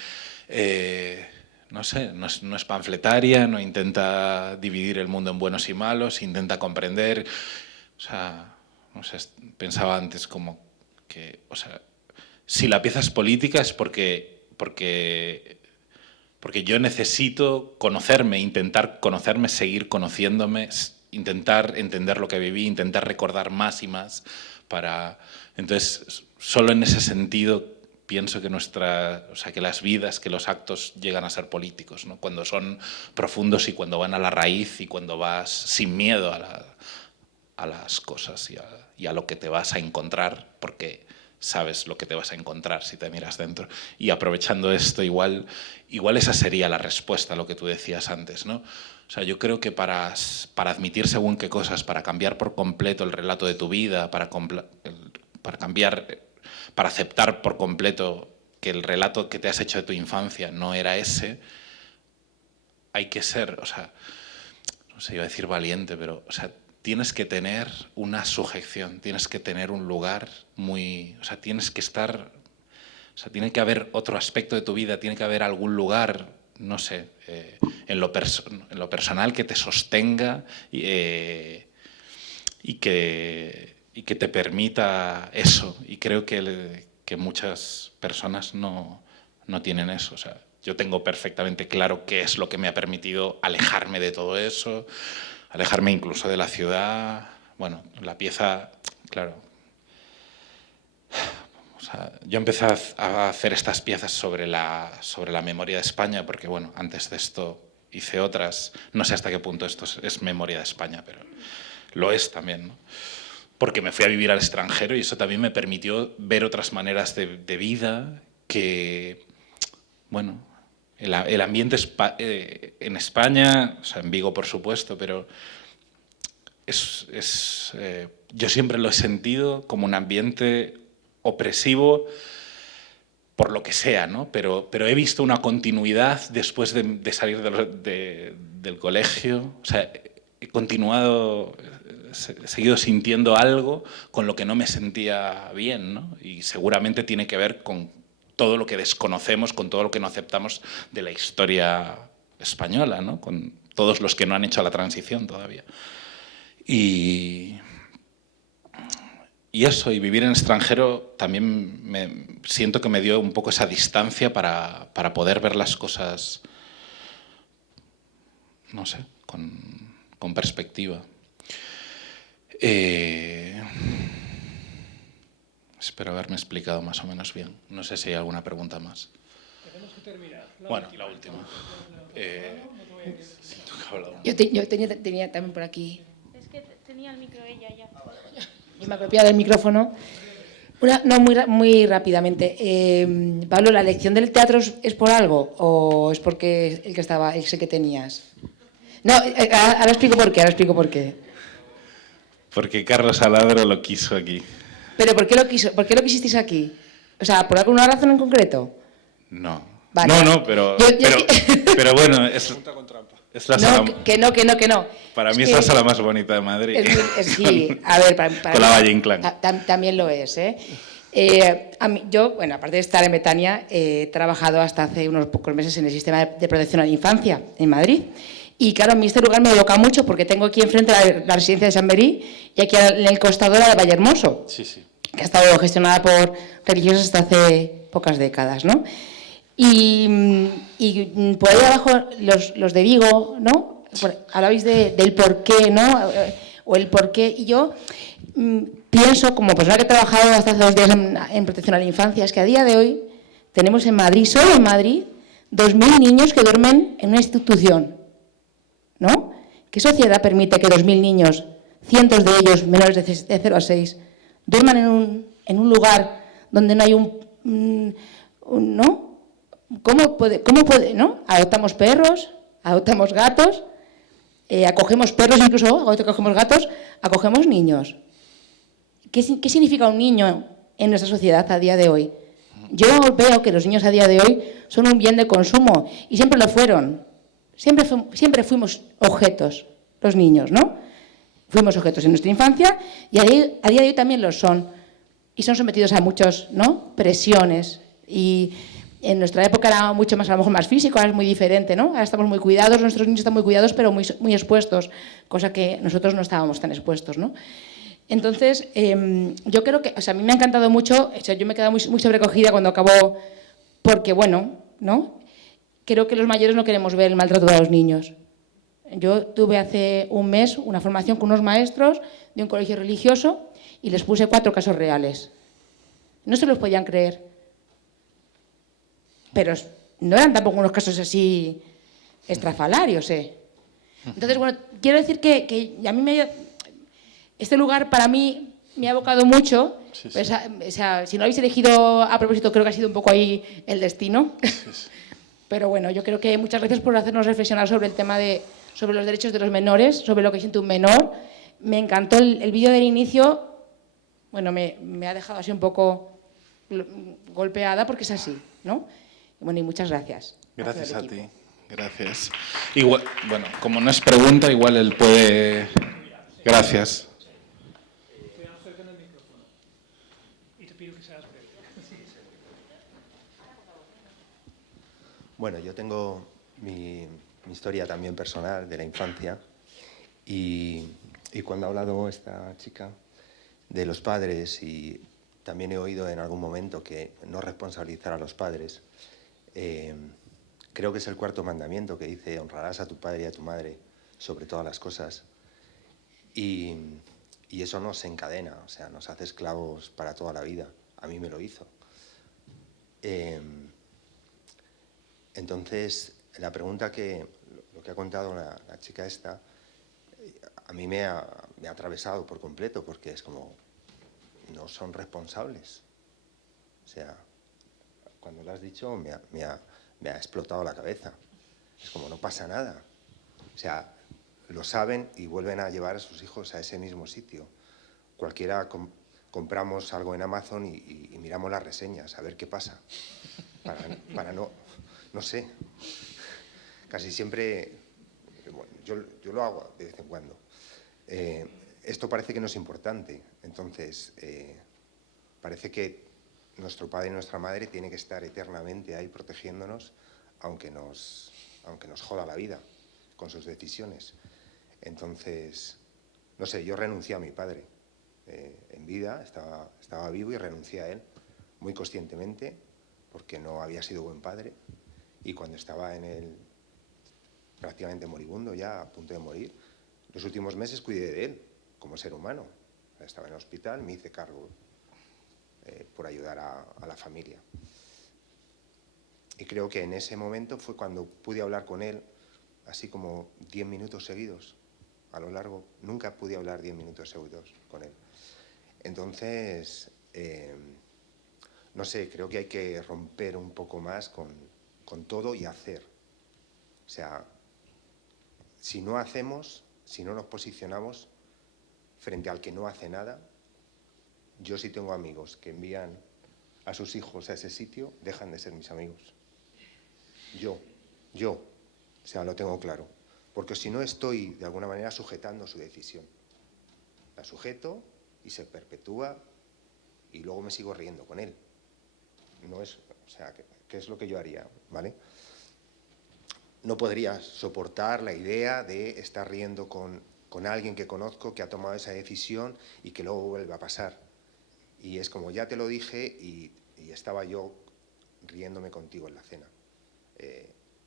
no sé, no es panfletaria, no intenta dividir el mundo en buenos y malos, intenta comprender, o sea, no sé, pensaba antes como que, o sea, si la pieza es política es porque yo necesito conocerme, intentar conocerme, seguir conociéndome, intentar entender lo que viví, intentar recordar más y más para. Entonces, solo en ese sentido pienso que que las vidas, que los actos llegan a ser políticos, ¿no? Cuando son profundos y cuando van a la raíz y cuando vas sin miedo a las cosas y a lo que te vas a encontrar, porque sabes lo que te vas a encontrar si te miras dentro. Y aprovechando esto, igual esa sería la respuesta a lo que tú decías antes, ¿no? O sea, yo creo que para admitir según qué cosas, para cambiar por completo el relato de tu vida, para aceptar por completo que el relato que te has hecho de tu infancia no era ese, hay que ser, o sea, no sé, iba a decir valiente, pero, o sea, tienes que tener una sujeción, tienes que tener un lugar muy... O sea, tienes que estar... O sea, tiene que haber otro aspecto de tu vida, tiene que haber algún lugar, no sé, en lo personal que te sostenga y que te permita eso. Y creo que muchas personas no tienen eso. O sea, yo tengo perfectamente claro qué es lo que me ha permitido alejarme de todo eso, alejarme incluso de la ciudad. Bueno, la pieza, claro. O sea, yo empecé a hacer estas piezas sobre la memoria de España porque, bueno, antes de esto hice otras. No sé hasta qué punto esto es memoria de España, pero lo es también, ¿no? Porque me fui a vivir al extranjero y eso también me permitió ver otras maneras de vida que, bueno, el ambiente en España, o sea, en Vigo por supuesto, pero yo siempre lo he sentido como un ambiente opresivo por lo que sea, ¿no? Pero he visto una continuidad después de salir del colegio. O sea, he seguido sintiendo algo con lo que no me sentía bien, ¿no? Y seguramente tiene que ver con todo lo que desconocemos, con todo lo que no aceptamos de la historia española, ¿no? Con todos los que no han hecho la transición todavía. Y eso, y vivir en extranjero también siento que me dio un poco esa distancia para poder ver las cosas, no sé, con perspectiva. Espero haberme explicado más o menos bien. No sé si hay alguna pregunta más. Tenemos que terminar. Bueno, la última. Yo tenía también por aquí. Es que tenía el micro ella ya. Yo me apropiaba del micrófono. Muy rápidamente. Pablo, ¿la elección del teatro es por algo o es porque es el que tenías? No, ahora explico por qué. Porque Carlos Aladro lo quiso aquí. ¿Pero por qué lo quisisteis aquí? O sea, ¿por alguna razón en concreto? No. Vale. No, pero bueno, es la sala... Que no. Para mí es la sala más bonita de Madrid. Sí, a ver, para con la Valle Inclán. También lo es, ¿eh? Yo, bueno, aparte de estar en Betania, he trabajado hasta hace unos pocos meses en el sistema de protección a la infancia en Madrid. Y claro, a mí este lugar me evoca mucho porque tengo aquí enfrente la residencia de Sant Verí y aquí en el costado la de Vallehermoso, sí. que ha estado gestionada por religiosos hasta hace pocas décadas, ¿no? Y por ahí abajo los de Vigo, ¿no? Hablabais del por qué, ¿no? O el por qué. Y yo pienso, como persona que he trabajado hasta hace 2 días en protección a la infancia, es que a día de hoy tenemos en Madrid, solo en Madrid, 2.000 niños que duermen en una institución, ¿no? ¿Qué sociedad permite que 2.000 niños, cientos de ellos menores de 0 a 6, duerman en un lugar donde no hay ¿no? ¿Cómo puede, no? Adoptamos perros, adoptamos gatos, acogemos perros, incluso acogemos gatos, acogemos niños. ¿Qué significa un niño en nuestra sociedad a día de hoy? Yo veo que los niños a día de hoy son un bien de consumo y siempre lo fueron. Siempre fuimos objetos, los niños, ¿no? Fuimos objetos en nuestra infancia y a día de hoy también lo son. Y son sometidos a muchas, ¿no?, presiones. Y en nuestra época era mucho más, a lo mejor más físico, ahora es muy diferente, ¿no? Ahora estamos muy cuidados, nuestros niños están muy cuidados, pero muy expuestos, cosa que nosotros no estábamos tan expuestos, ¿no? Entonces, yo creo que, o sea, a mí me ha encantado mucho, o sea, yo me he quedado muy sobrecogida cuando acabó, porque, bueno, ¿no? Creo que los mayores no queremos ver el maltrato de los niños. Yo tuve hace un mes una formación con unos maestros de un colegio religioso y les puse 4 casos reales. No se los podían creer. Pero no eran tampoco unos casos así estrafalarios, ¿eh? Entonces, bueno, quiero decir que a mí este lugar para mí me ha evocado mucho Sí, sí. Pues, o sea, si no lo habéis elegido a propósito, creo que ha sido un poco ahí el destino. Sí, sí. Pero bueno, yo creo que muchas gracias por hacernos reflexionar sobre el tema sobre los derechos de los menores, sobre lo que siente un menor. Me encantó el vídeo del inicio. Bueno, me ha dejado así un poco golpeada porque es así, ¿no? Bueno, y muchas gracias. Gracias a ti. Gracias. Igual, bueno, como no es pregunta, igual él puede... Gracias. Bueno, yo tengo mi historia también personal de la infancia y cuando ha hablado esta chica de los padres, y también he oído en algún momento que no responsabilizar a los padres, creo que es el 4.º mandamiento que dice: honrarás a tu padre y a tu madre sobre todas las cosas, y eso nos encadena, o sea, nos hace esclavos para toda la vida. A mí me lo hizo. Entonces, la pregunta lo que ha contado la chica esta, a mí me ha atravesado por completo, porque es como, no son responsables. O sea, cuando lo has dicho me ha explotado la cabeza. Es como, no pasa nada. O sea, lo saben y vuelven a llevar a sus hijos a ese mismo sitio. Cualquiera compramos algo en Amazon y miramos las reseñas, a ver qué pasa. Para no sé. Casi siempre, bueno, yo lo hago de vez en cuando. Esto parece que no es importante. Entonces, parece que nuestro padre y nuestra madre tienen que estar eternamente ahí protegiéndonos, aunque nos joda la vida con sus decisiones. Entonces, no sé, yo renuncié a mi padre en vida, estaba vivo y renuncié a él muy conscientemente, porque no había sido buen padre, y cuando estaba prácticamente moribundo, ya a punto de morir, los últimos meses cuidé de él como ser humano. Estaba en el hospital, me hice cargo por ayudar a la familia. Y creo que en ese momento fue cuando pude hablar con él, así como 10 minutos seguidos, a lo largo. Nunca pude hablar 10 minutos seguidos con él. Entonces, no sé, creo que hay que romper un poco más con todo y hacer. O sea, si no hacemos, si no nos posicionamos frente al que no hace nada, yo sí tengo amigos que envían a sus hijos a ese sitio, dejan de ser mis amigos. Yo, o sea, lo tengo claro. Porque si no, estoy de alguna manera sujetando su decisión. La sujeto y se perpetúa y luego me sigo riendo con él. No es, o sea, ¿qué es lo que yo haría? ¿Vale? No podría soportar la idea de estar riendo con alguien que conozco que ha tomado esa decisión y que luego vuelve a pasar. Y es como, ya te lo dije y estaba yo riéndome contigo en la cena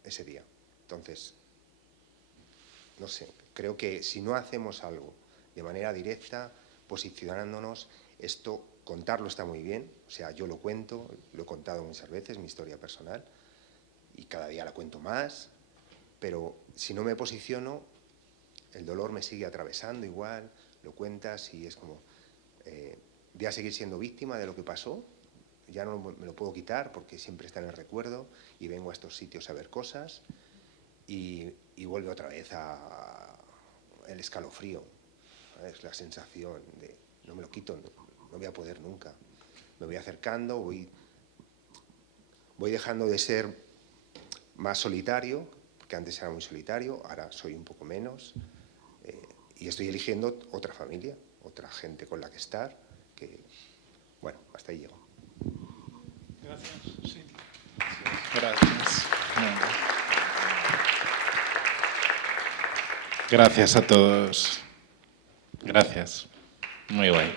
ese día. Entonces, no sé, creo que si no hacemos algo de manera directa, posicionándonos, contarlo está muy bien, o sea, yo lo cuento, lo he contado muchas veces, mi historia personal, y cada día la cuento más, pero si no me posiciono, el dolor me sigue atravesando igual, lo cuentas y es como, voy a seguir siendo víctima de lo que pasó, ya no me lo puedo quitar porque siempre está en el recuerdo y vengo a estos sitios a ver cosas y vuelve otra vez el escalofrío, es la sensación de no me lo quito, no voy a poder nunca. Me voy acercando, voy dejando de ser más solitario, porque antes era muy solitario, ahora soy un poco menos, y estoy eligiendo otra familia, otra gente con la que estar, que, bueno, hasta ahí llego. Gracias. Sí. Gracias. Gracias a todos. Gracias. Muy guay.